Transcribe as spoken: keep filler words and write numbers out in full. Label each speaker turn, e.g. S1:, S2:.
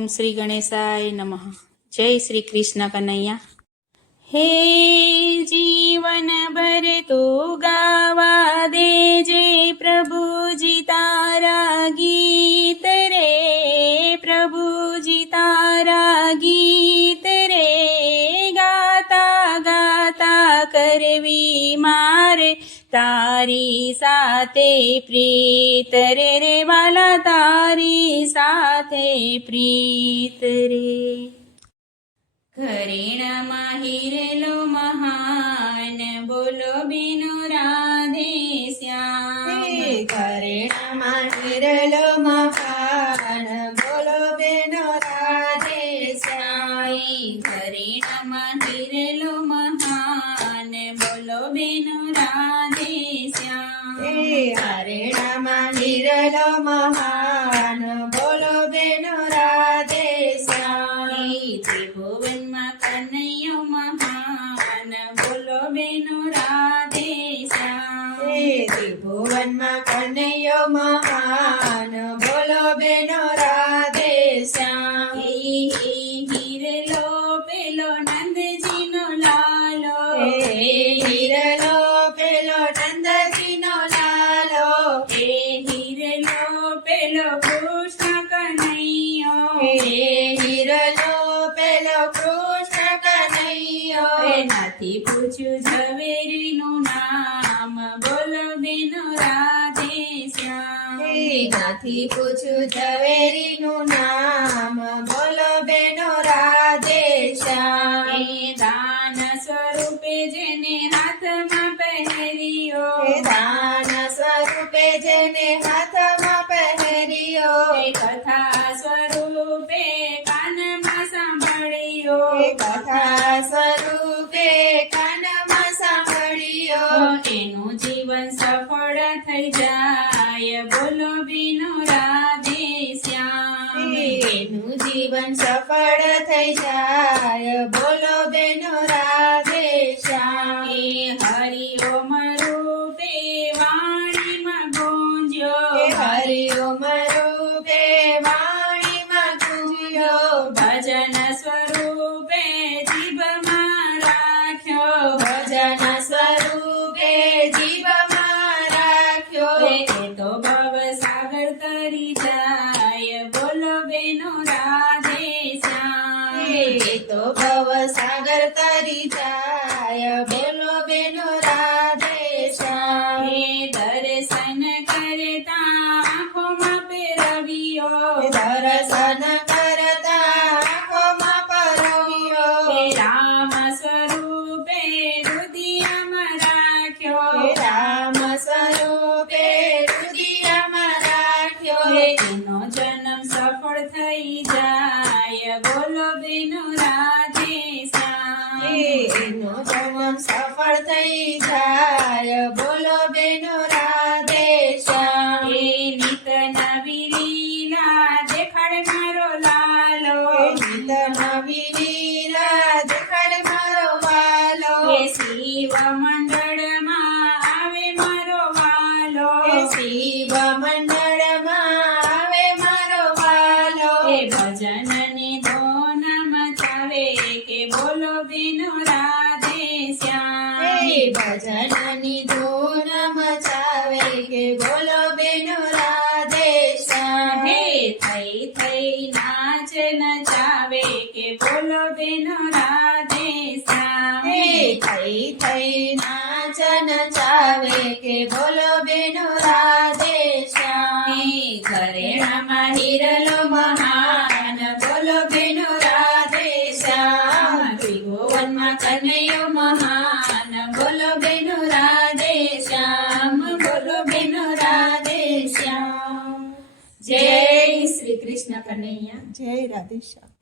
S1: श्री गणेशाय नमः। जय श्री कृष्ण कन्हैया। हे जीवन भर तो गावा दे जे प्रभु जी तारा गीत रे, प्रभु जी तारा गीत रे, गाता गाता करवी मारे तारी साथे प्रीत रे, रे वाला तारी साथे प्रीत रे। घरेणाમાં હિરેલો મહાન બોલો બેનો રાધે શ્યામ।
S2: ઘરેણામાં હિરેલો મહાન બોલો બેનો રાધે શ્યામ।
S1: ઘરેણામાં હિરેલો મહાન બોલો બેનો રાધે શ્યામ।
S2: ઘરેણામાં હિરેલો મહાન બોલો બેનો રાધે શ્યામ।
S1: ત્રિભુવનમાં કનૈયો મહાન બોલો બેનો રાધે શ્યામ।
S2: ત્રિભુવનમાં કનૈયો મહાન બોલો બેનો રાધે શ્યામ।
S1: હિરલો પેલો નંદજીનો લાલો,
S2: હિરલો પેલો નંદજીનો લાલો,
S1: હે હિરલો પેલો કૃષ્ણ કનૈયો,
S2: હિરલો પેલો કૃષ્ણ કનૈયો।
S1: નથી પૂછ્યું ઝવેરીનું નામ બોલો બેનો રાધે શ્યામ।
S2: નથી પૂછ્યું ઝવેરીનું નામ બોલો બેનો રાધે શ્યામ।
S1: દાન સ્વરૂપે જેને હાથમાં પહેર્યો,
S2: દાન સ્વરૂપે જેને હાથમાં પહેર્યો,
S1: કથા સ્વરૂપે કાનમાં સાંભળ્યો,
S2: કથા સ્વરૂપે કાનમાં સાંભળ્યો,
S1: એનું જીવન સફળ થઈ જાય બોલો બેનો રાધે શ્યામ।
S2: એનું જીવન સફળ થઈ જાય બોલો બેનો રાધે શ્યામ।
S1: હરિ ઓમ રૂપે વાણીમાં ગુંજ્યો,
S2: હરિ ઓમ રૂપે વાણીમાં ગુંજ્યો,
S1: ભજન સ્વરૂપે જીભમાં રાખ્યો,
S2: ભજન સ્વરૂપે જીવમાં રાખ્યો,
S1: એ તો ભવ સાગર તરી જાય બોલો બેનો રાધે શ્યામ।
S2: એ તો ભવ સાગર તરી જાય બોલો બેનો રાધે શ્યામ।
S1: દર્શન કરતા આંખોમાં પેરવ્યો,
S2: દર્શન કરતા આંખોમાં પરવ્યો,
S1: રામ સ્વરૂપે હૃદયમાં રાખ્યો,
S2: રામ સ્વરૂપે હૃદયમાં રાખ્યો,
S1: એનો જન્મ સફળ થઈ જાય બોલો બેનો રાધે શ્યામ।
S2: એનો જન્મ સફળ થઈ જાય બોલો બેનો રાધે શ્યામ।
S1: નિત નવી લીલા દેખાડ મારો લાલો,
S2: નિત નવી લીલા દેખાડ મારો વાલો,
S1: શિવ મંડળમાં આવે મારો વાલો,
S2: શિવ મંડળમાં આવે મારો વાલો,
S1: ભજન ને ધોન મચાવે કે બોલો બેનો રાધે શ્યામ।
S2: ભજનની ધૂન મચાવે કે બોલો બેનો રાધે શ્યામ।
S1: હે થઈ થઈ નાચ નચાવે કે બોલો બેનો રાધે શ્યામ।
S2: થઈ થઈ નાચ નચાવે કે બોલો બેનો રાધે શ્યામ।
S1: ઘરેણામાં હિરલો મહાન બોલો બેનો રાધે શ્યામ। ત્રિભુવનમાં કનૈયો મહાન બોલો બેનો રાધે શ્યામ, બોલો બેનો રાધે શ્યામ। જય શ્રી કૃષ્ણ કનૈયા।
S2: જય રાધે શ્યામ।